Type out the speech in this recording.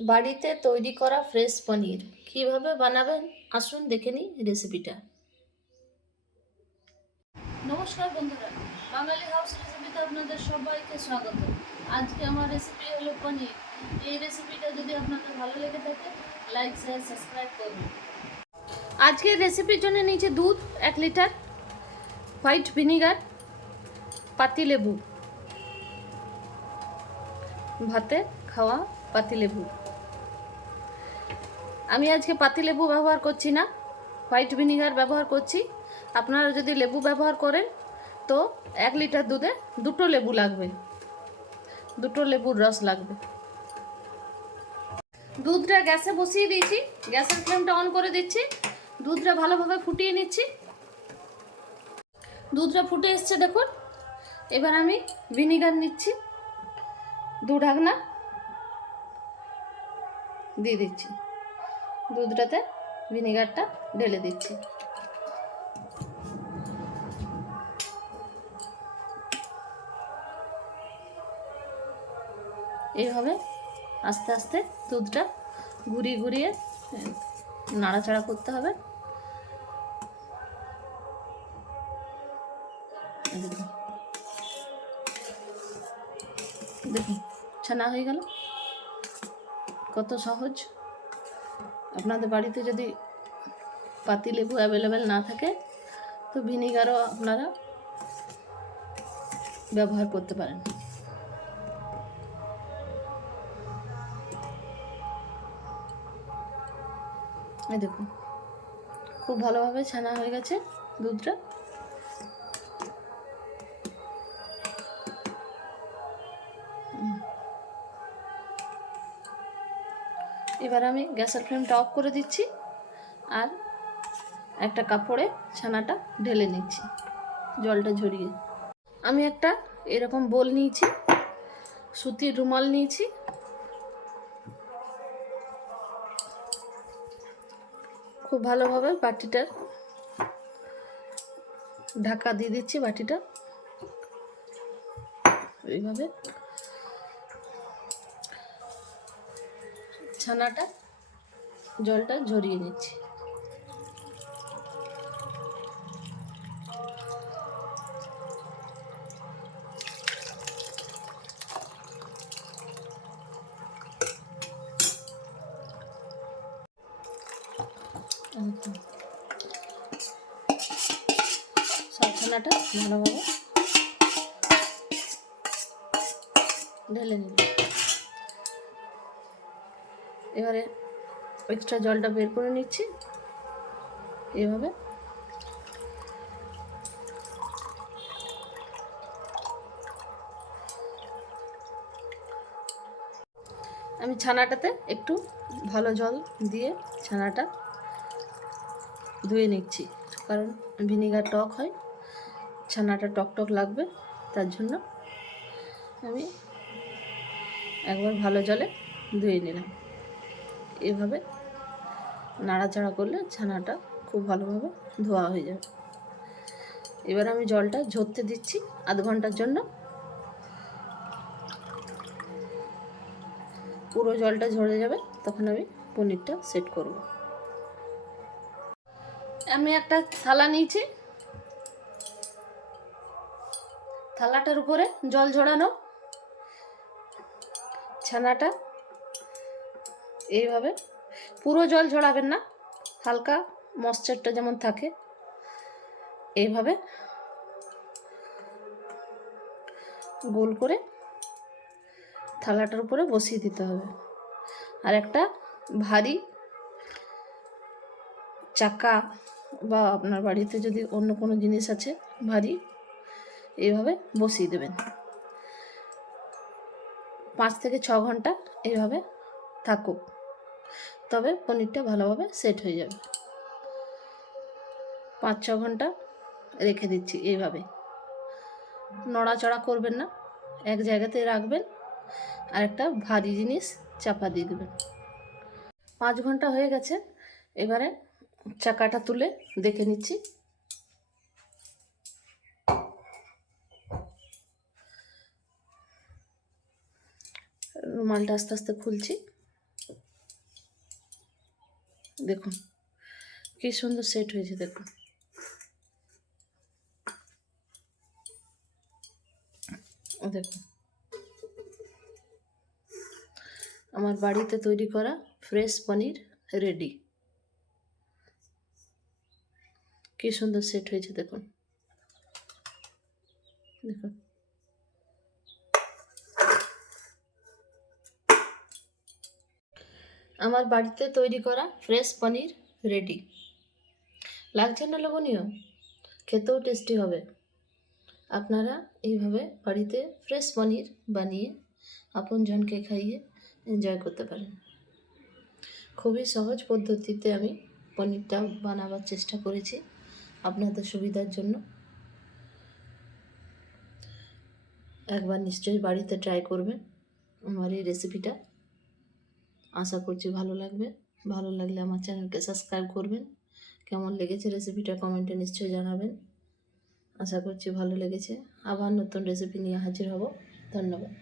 বাড়িতে তৈরি করা ফ্রেশ পনির। কীভাবে বানাবেন? আসুন দেখে নিই রেসিপিটা। নমস্কার বন্ধুরা, বাঙালি হাউস রেসিপিতে আপনাদের সবাইকে স্বাগত। আজকে আমার রেসিপি হলো পনির। এই রেসিপিটা যদি আপনাদের ভালো লেগে থাকে লাইক শেয়ার সাবস্ক্রাইব করুন। আজকের রেসিপির জন্য নিচে দুধ, এক লিটার হোয়াইট ভিনিগার পাতিলেবু ভাতে খাওয়া পাতিলেবু আমি আজকে পাতিলেবু ব্যবহার করছি না, হোয়াইট ভিনিগার ব্যবহার করছি। আপনারা যদি লেবু ব্যবহার করেন, তো এক লিটার দুধে দুটো লেবু লাগবে। দুটো লেবুর রস লাগবে। দুধটা গ্যাসে বসিয়ে দিয়েছি, গ্যাসের ফ্লেমটা অন করে দিচ্ছি। দুধটা ভালোভাবে ফুটিয়ে নিচ্ছি। দুধটা ফুটে এসছে, দেখুন। এবার আমি ভিনিগার নিচ্ছি। দু ঢাকনা দিয়ে দিচ্ছি। দুধটাতে ভিনেগারটা ঢেলে দিচ্ছি। এইভাবে আস্তে আস্তে দুধটা ঘুরিয়ে ঘুরিয়ে নাড়াচাড়া করতে হবে। দেখুন, ছানা হয়ে গেল। কত সহজ। আপনাদের বাড়িতে যদি পাতি লেবু অ্যাভেলেবেল না থাকে, তো ভিনিগারও আপনারা ব্যবহার করতে পারেন। এই দেখুন, খুব ভালোভাবে ছানা হয়ে গেছে দুধটা। এবার আমি গ্যাসের ফ্লেমটা অফ করে দিচ্ছি আর একটা কাপড়ে ছানাটা ঢেলে নিচ্ছি, জলটা ঝরিয়ে। আমি একটা এরকম বোল নিয়েছি, সুতির রুমাল নিয়েছি। খুব ভালোভাবে বাটিটার ঢাকা দিয়ে দিচ্ছি বাটিটা। এইভাবে ছানাটা জলটা ঝরিয়ে নিচ্ছি। ছানাটা ভালোভাবে ঢেলে নিব এবারে এক্সট্রা জলটা বের করে নিচ্ছি। এভাবে। আমি ছানাটাতে একটু ভালো জল দিয়ে ছানাটা ধুয়ে নিচ্ছি, কারণ ভিনিগার টক হয়, ছানাটা টক টক লাগবে, তার জন্য আমি একবার ভালো জলে ধুয়ে নিলাম। এভাবে নাড়াচাড়া করলে ছানাটা খুব ভালোভাবে ধোয়া হয়ে যাবে। এবার আমি জলটা ঝরতে দিচ্ছি আধ ঘণ্টার জন্য। পুরো জলটা ঝরে যাবে, তখন আমি পনিরটা সেট করব। আমি একটা থালা নিয়েছি। থালাটার উপরে জল ঝরানো। ছানাটা এইভাবে। পুরো জল ঝরাবেন না, হালকা মশ্চারটা যেমন থাকে, এইভাবে গোল করে থালাটার উপরে বসিয়ে দিতে হবে। আর একটা ভারী চাকা বা আপনার বাড়িতে যদি অন্য কোনো জিনিস আছে, ভারী, এইভাবে বসিয়ে দেবেন। পাঁচ থেকে ছ ঘণ্টা এইভাবে থাকুক। তবে পনিরটা ভালোভাবে সেট হয়ে যাবে। পাঁচ, ছ ঘণ্টা রেখে দিচ্ছি এইভাবে। নড়াচড়া করবেন না। এক জায়গাতে রাখবেন আর একটা ভারী জিনিস চাপা দিয়ে দেবেন। পাঁচ ঘণ্টা হয়ে গেছে। এবারে চাকাটা তুলে দেখে নিচ্ছি। রুমালটা আস্তে আস্তে খুলছি। দেখুন, কি সুন্দর সেট হয়েছে, দেখুন। দেখুন। আমার বাড়িতে তৈরি করা ফ্রেশ পনির রেডি কি সুন্দর সেট হয়েছে, দেখুন। দেখুন। আমার বাড়িতে তৈরি করা ফ্রেশ পনির রেডি লাগছে না লবণীয় খেতেও টেস্টি হবে। আপনারা এইভাবে বাড়িতে ফ্রেশ পনির বানিয়ে আপনজনকে খাইয়ে এনজয় করতে পারেন। খুবই সহজ পদ্ধতিতে আমি পনিরটা বানাবার চেষ্টা করেছি আপনাদের সুবিধার জন্য। একবার নিশ্চয়ই বাড়িতে ট্রাই করবেন। আমার এই রেসিপিটা আশা করছি ভালো লাগবে। ভালো লাগলে আমার চ্যানেলকে সাবস্ক্রাইব করবেন। কেমন লেগেছে রেসিপিটা কমেন্টে নিশ্চয়ই জানাবেন। আশা করছি ভালো লেগেছে। আবার নতুন রেসিপি নিয়ে হাজির হব। ধন্যবাদ।